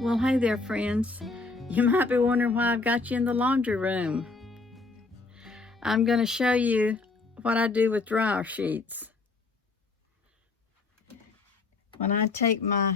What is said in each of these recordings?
Well, hey there, friends. You might be wondering why I've got you in the laundry room. I'm going to show you what I do with dryer sheets. When I take my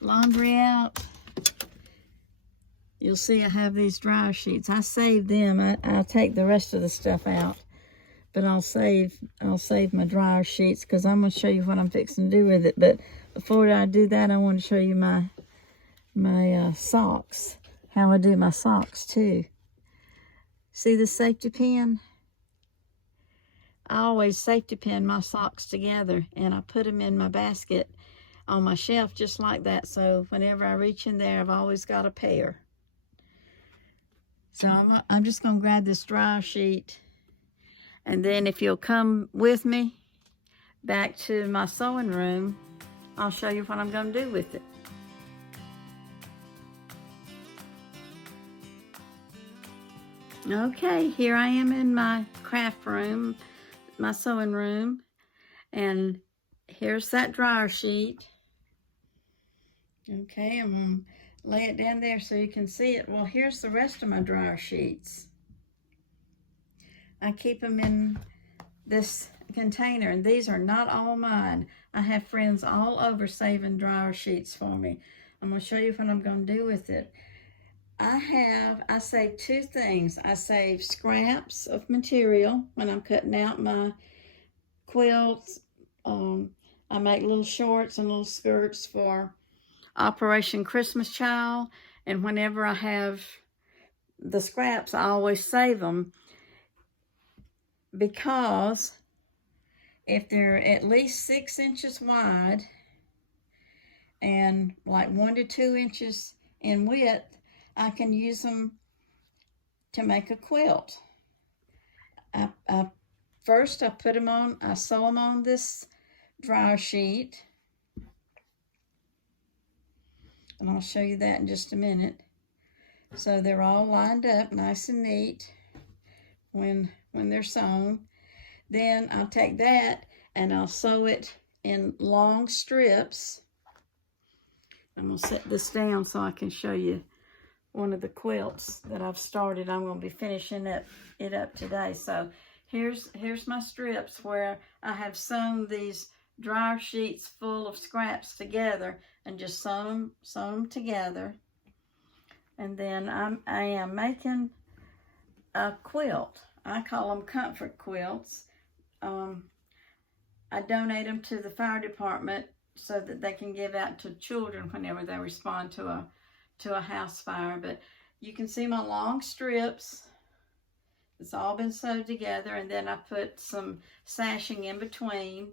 laundry out, you'll see I have these dryer sheets. I save them. I'll take the rest of the stuff out, but I'll save my dryer sheets because I'm going to show you what I'm fixing to do with it. But before I do that, I want to show you my socks, how I do my socks too. See the safety pin? I always safety pin my socks together, and I put them in my basket on my shelf just like that, so whenever I reach in there, I've always got a pair. So I'm just going to grab this dryer sheet, and then if you'll come with me back to my sewing room, I'll show you what I'm going to do with it. Okay, here I am in my craft room, my sewing room, and here's that dryer sheet. Okay, I'm going to lay it down there so you can see it. Well, here's the rest of my dryer sheets. I keep them in this container, and these are not all mine. I have friends all over saving dryer sheets for me. I'm going to show you what I'm going to do with it. I save two things. I save scraps of material when I'm cutting out my quilts. I make little shorts and little skirts for Operation Christmas Child, and whenever I have the scraps, I always save them, because if they're at least 6 inches wide and like 1 to 2 inches in width, I can use them to make a quilt. First, I put them on, I sew them on this dryer sheet, and I'll show you that in just a minute. So they're all lined up nice and neat when they're sewn. Then I'll take that and I'll sew it in long strips. I'm going to set this down so I can show you one of the quilts that I've started. I'm going to be finishing it up today. So here's my strips where I have sewn these dryer sheets full of scraps together and just sew them together. And then I am making a quilt. I call them comfort quilts. I donate them to the fire department so that they can give out to children whenever they respond to a house fire. But you can see my long strips. It's all been sewed together, and then I put some sashing in between,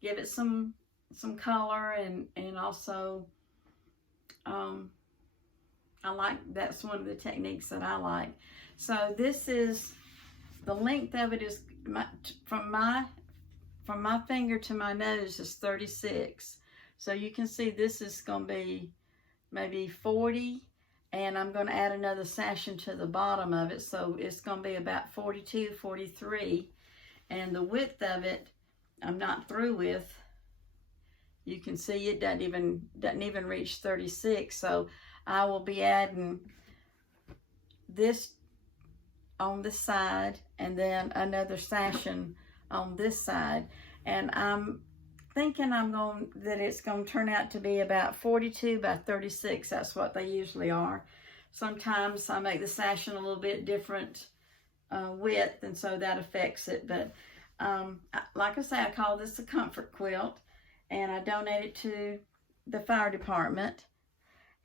give it some color, and also that's one of the techniques that I like. So this is, the length of it is from my finger to my nose is 36. So you can see this is going to be maybe 40, and I'm going to add another sashing to the bottom of it, so it's going to be about 42, 43. And the width of it, I'm not through with. You can see it doesn't even reach 36. So I will be adding this on this side, and then another sashing on this side, and I'm thinking that it's going to turn out to be about 42 by 36. That's what they usually are. Sometimes I make the sashing a little bit different width, and so that affects it. But like I say, I call this a comfort quilt, and I donate it to the fire department,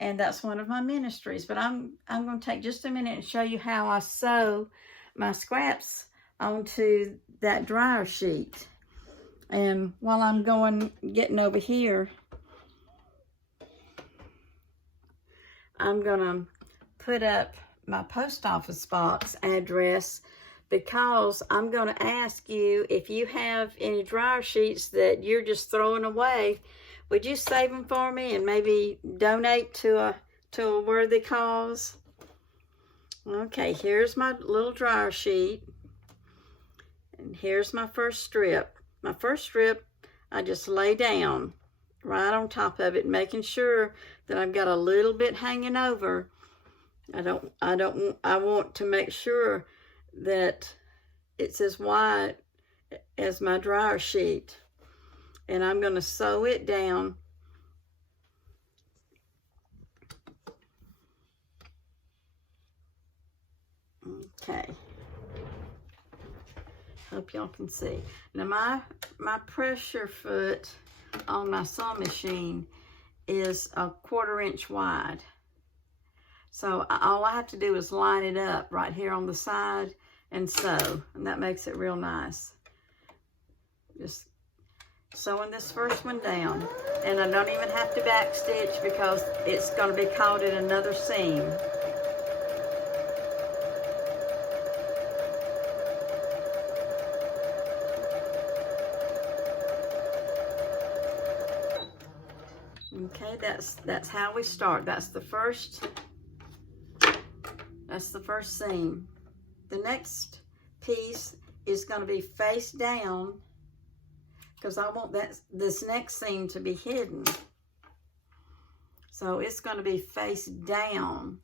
and that's one of my ministries. But I'm going to take just a minute and show you how I sew my scraps onto that dryer sheet. And while I'm getting over here, I'm gonna put up my post office box address, because I'm gonna ask you, if you have any dryer sheets that you're just throwing away, would you save them for me and maybe donate to a worthy cause? Okay, here's my little dryer sheet, and here's my first strip. My first strip, I just lay down right on top of it, making sure that I've got a little bit hanging over. I want to make sure that it's as wide as my dryer sheet. And I'm going to sew it down. Okay. Hope y'all can see. Now my pressure foot on my sewing machine is a 1/4 inch wide. So all I have to do is line it up right here on the side and sew, and that makes it real nice. Just sewing this first one down, and I don't even have to back stitch because it's going to be caught in another seam. Okay, that's how we start. That's the first seam. The next piece is going to be face down because I want this next seam to be hidden. So it's going to be face down,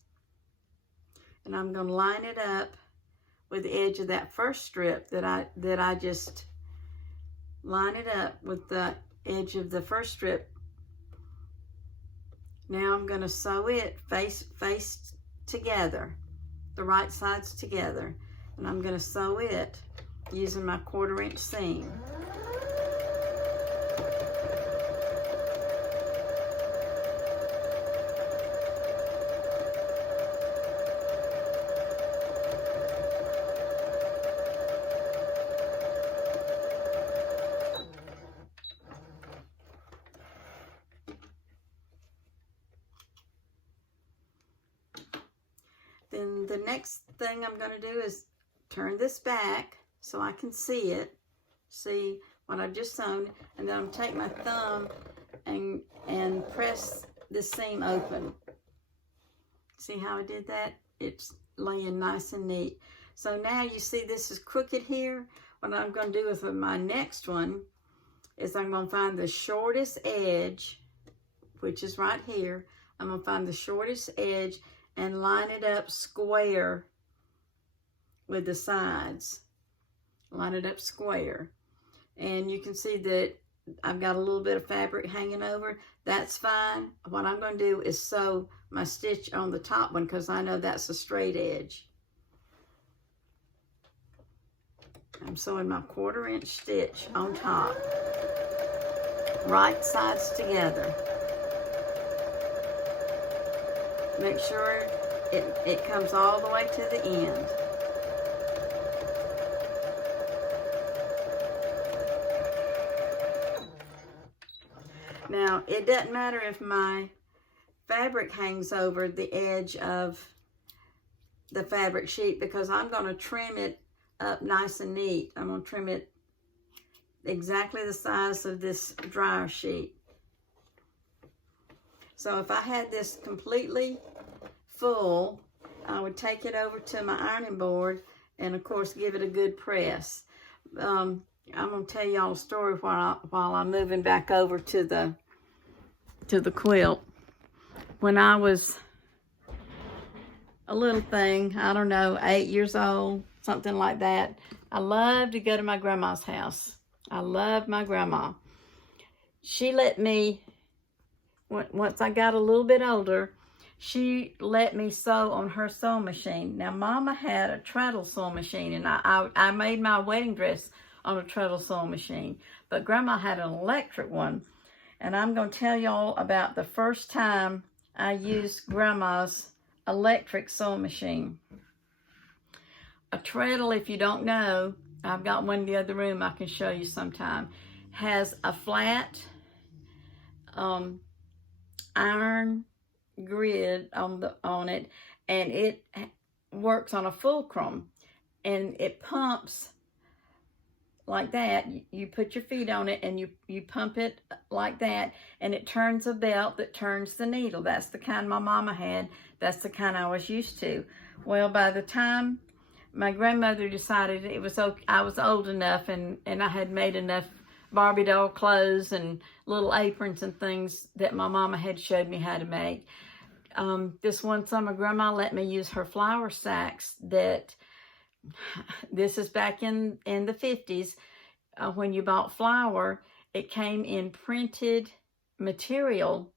and I'm going to line it up with the edge of that first strip that I just line it up with the edge of the first strip. Now I'm going to sew it face together, the right sides together, and I'm going to sew it using my 1/4 inch seam. Then the next thing I'm going to do is turn this back so I can see what I've just sewn, and then I'm going to take my thumb and press this seam open. See how I did that? It's laying nice and neat. So now you see this is crooked here. What I'm going to do with my next one is I'm going to find the shortest edge, which is right here. I'm going to find the shortest edge and line it up square with the sides. Line it up square. And you can see that I've got a little bit of fabric hanging over. That's fine. What I'm going to do is sew my stitch on the top one because I know that's a straight edge. I'm sewing my 1/4 inch stitch on top. Right sides together. Make sure it comes all the way to the end. Now, it doesn't matter if my fabric hangs over the edge of the fabric sheet because I'm going to trim it up nice and neat. I'm going to trim it exactly the size of this dryer sheet. So if I had this completely full, I would take it over to my ironing board and of course give it a good press. I'm going to tell y'all a story while I'm moving back over to the quilt. When I was a little thing, I don't know, 8 years old, something like that, I loved to go to my grandma's house. I loved my grandma. She let me, once I got a little bit older, she let me sew on her sewing machine. Now, Mama had a treadle sewing machine, and I made my wedding dress on a treadle sewing machine. But Grandma had an electric one, and I'm going to tell y'all about the first time I used Grandma's electric sewing machine. A treadle, if you don't know, I've got one in the other room I can show you sometime, has a flat iron grid on it, and it works on a fulcrum, and it pumps like that. You put your feet on it and you pump it like that, and it turns a belt that turns the needle. That's the kind my mama had. That's the kind I was used to. Well, by the time my grandmother decided it was okay, I was old enough and I had made enough Barbie doll clothes and little aprons and things that my mama had showed me how to make. This one summer, Grandma let me use her flour sacks that, this is back in the 50s, when you bought flour, it came in printed material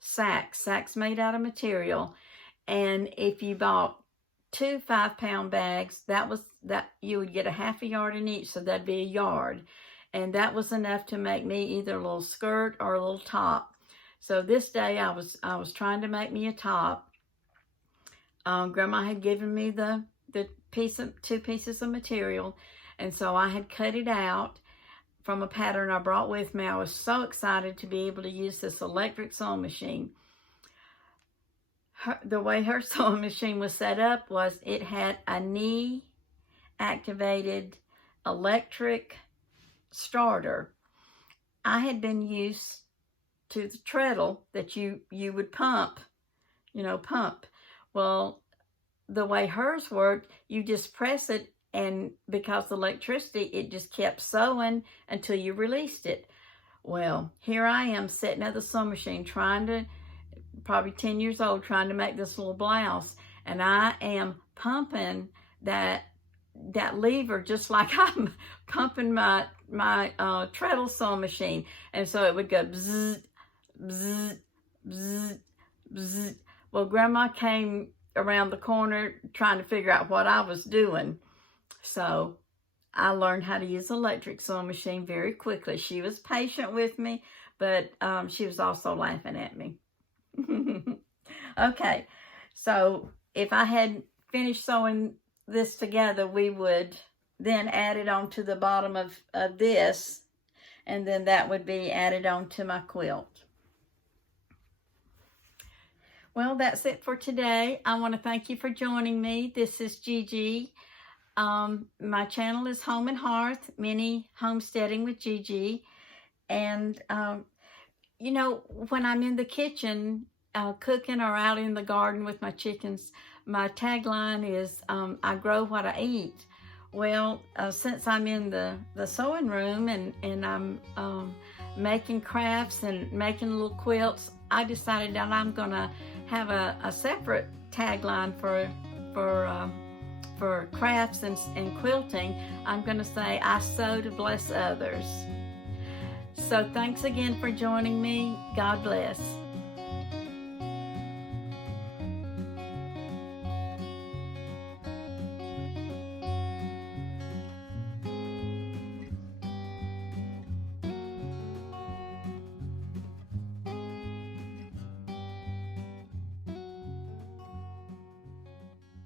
sacks made out of material. And if you bought 2 5-pound bags, that you would get a half a yard in each, so that'd be a yard. And that was enough to make me either a little skirt or a little top. So this day I was trying to make me a top. Grandma had given me the 2 pieces of material, and so I had cut it out from a pattern I brought with me. I was so excited to be able to use this electric sewing machine. The way her sewing machine was set up was it had a knee activated electric starter. I had been used to the treadle that you would pump. Well, the way hers worked, you just press it, and because of electricity, it just kept sewing until you released it. Well, here I am sitting at the sewing machine probably 10 years old, trying to make this little blouse, and I am pumping that lever just like I'm pumping my treadle sewing machine. And so it would go bzzz, bzzz, bzzz, bzzz. Well, Grandma came around the corner trying to figure out what I was doing. So I learned how to use an electric sewing machine very quickly. She was patient with me, but she was also laughing at me. Okay, so if I had finished sewing this together, we would then add it on to the bottom of this, and then that would be added on to my quilt. Well, that's it for today. I want to thank you for joining me. This is GiGi. My channel is Home and Hearth, Mini Homesteading with GiGi. And, when I'm in the kitchen cooking or out in the garden with my chickens, my tagline is, I grow what I eat. Well, since I'm in the sewing room and I'm making crafts and making little quilts, I decided that I'm going to have a separate tagline for crafts and quilting. I'm going to say, I sew to bless others. So thanks again for joining me. God bless.